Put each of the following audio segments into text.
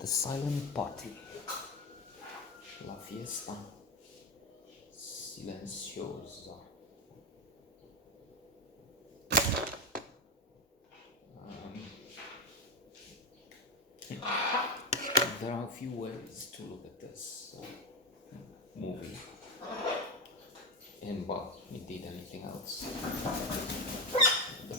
The Silent Party. La Fiesta. Silenciosa. There are a few ways to look at this movie, and well, indeed anything else. The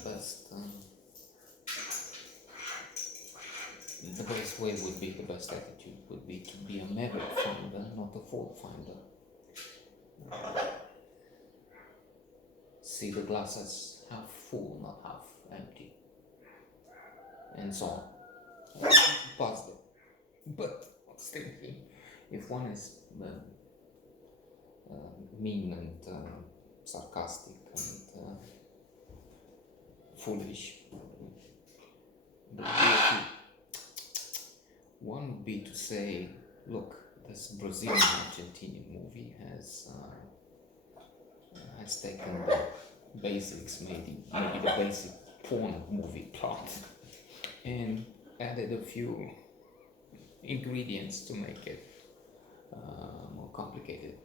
best way would be, the best attitude would be to be a merit finder, not a fault finder. See the glass as half full, not half empty, and so on. Positive. But I was thinking, if one is mean and sarcastic and foolish, one would be to say, look, this Brazilian-Argentinian movie has taken the basics, maybe the basic porn movie plot, and added a few ingredients to make it more complicated.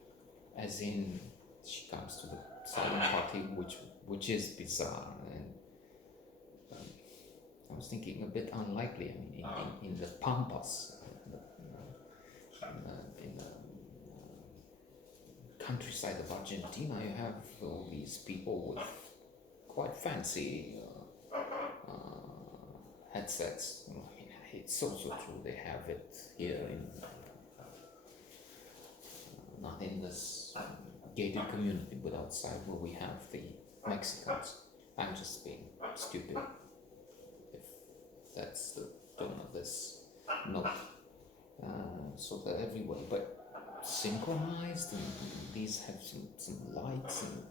As in, she comes to the silent party, which is bizarre, and I was thinking a bit unlikely. I mean, in the Pampas, in the countryside of Argentina, you have all these people with quite fancy headsets. I mean, it's also true they have it here not in this gated community, but outside where we have the Mexicans. I'm just being stupid if that's the tone of this note. So they're everywhere, but synchronized, and these have some lights, and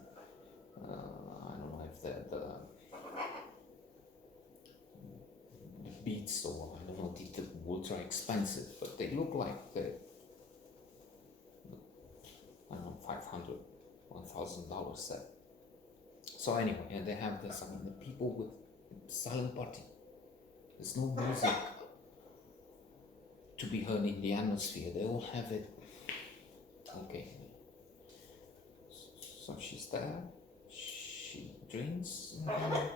I don't know if they're the beats, or I don't know, they're ultra expensive, but they look like the I don't know, $500, $1,000 set. So anyway, and they have this, I mean, the people with silent party. There's no music to be heard in the atmosphere. They all have it. Okay. So she's there. She drinks. And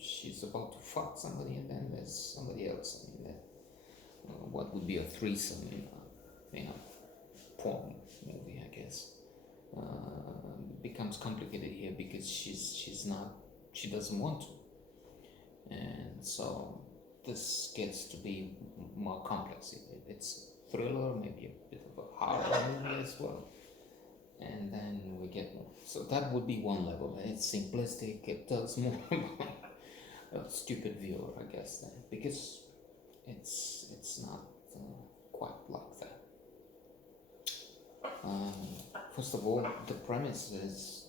she's about to fuck somebody, and then there's somebody else. I mean, what would be a threesome in a porn movie, I guess, becomes complicated here because she doesn't want to, and so this gets to be more complex. It's a thriller, maybe a bit of a horror movie as well, and then we get more. So that would be one level. It's simplistic. It tells more about a stupid viewer, I guess, then, because it's not quite like that. First of all, the premise is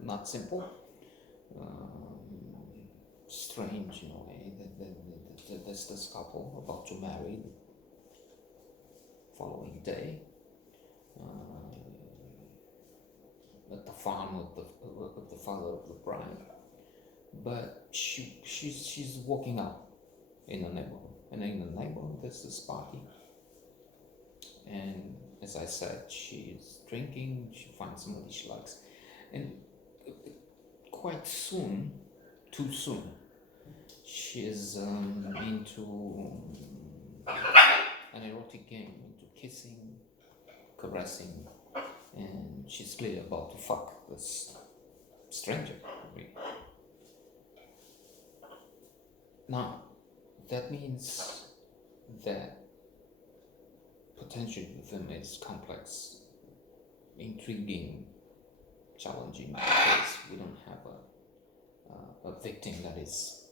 not simple, strange in a way. There's this couple about to marry the following day at the farm of the father of the bride, but she's walking out in the neighborhood, and in the neighborhood there's this party. And as I said, she's drinking, she finds somebody she likes, and quite soon, too soon, she's into an erotic game, into kissing, caressing, and she's clearly about to fuck this stranger. Now, that means that potentially the film is complex, intriguing, challenging, because we don't have a victim that is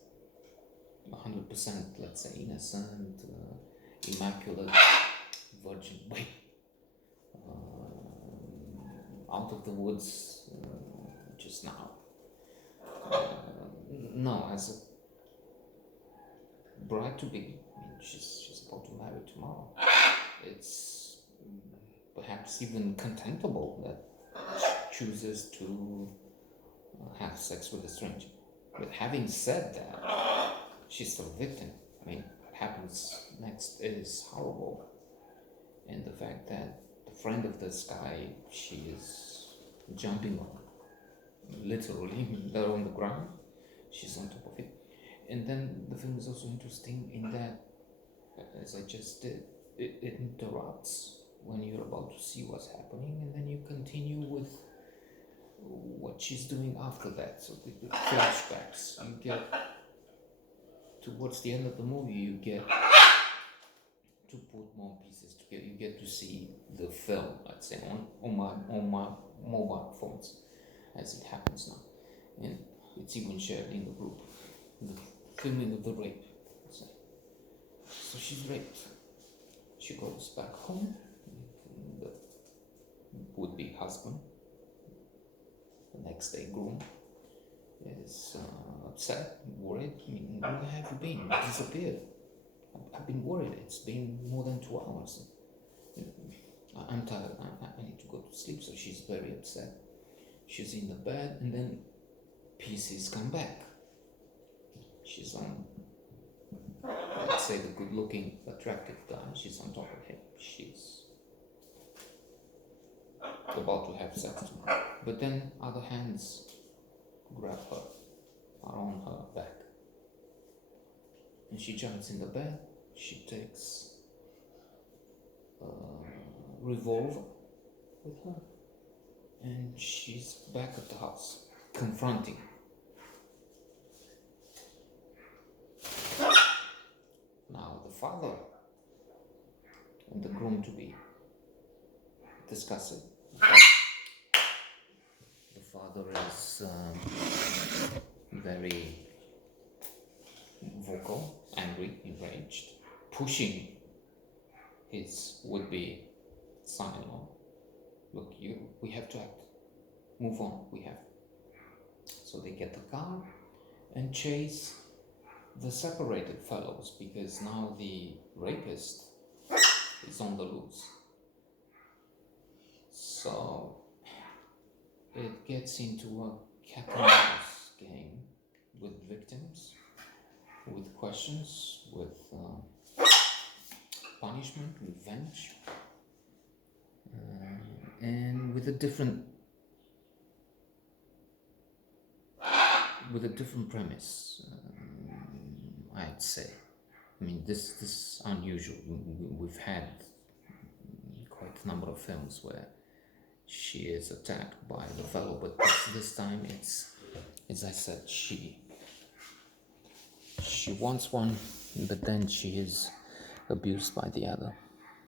100%, let's say, innocent, immaculate, virgin, out of the woods just now. No, as a bride to be, I mean, she's about to marry tomorrow. It's perhaps even contemptible that she chooses to have sex with a stranger. But having said that, she's still a victim. I mean, what happens next is horrible. And the fact that the friend of this guy, she is jumping on, literally, they're on the ground, she's on top of it. And then the film is also interesting in that, as I just did, it interrupts when you're about to see what's happening, and then you continue with what she's doing after that. So the flashbacks, you get towards the end of the movie, you get to put more pieces together. You get to see the film, let's say, on my mobile phones, as it happens now, and it's even shared in the group. The filming of the rape. So she's raped. She goes back home. The would-be husband, the next day groom, is upset, worried. I mean, where have you been? You disappeared. I've been worried. It's been more than 2 hours. I'm tired. I need to go to sleep. So she's very upset. She's in the bed, and then pieces come back. She's on, let's say, the good-looking, attractive guy. She's on top of him. She's about to have sex with him. But then other hands grab her, are on her back. And she jumps in the bed. She takes a revolver with her. And she's back at the house, confronting. Now the father and the groom-to-be discuss it. The father is very vocal, angry, enraged, pushing his would-be son-in-law. Look, we have to act. Move on, we have. So they get the car and chase the separated fellows, because now the rapist is on the loose. So it gets into a cat and mouse game with victims, with questions, with punishment, revenge, and with a different premise, I'd say. I mean, this is unusual. We've had quite a number of films where she is attacked by the fellow, but this time it's, as I said, she wants one, but then she is abused by the other.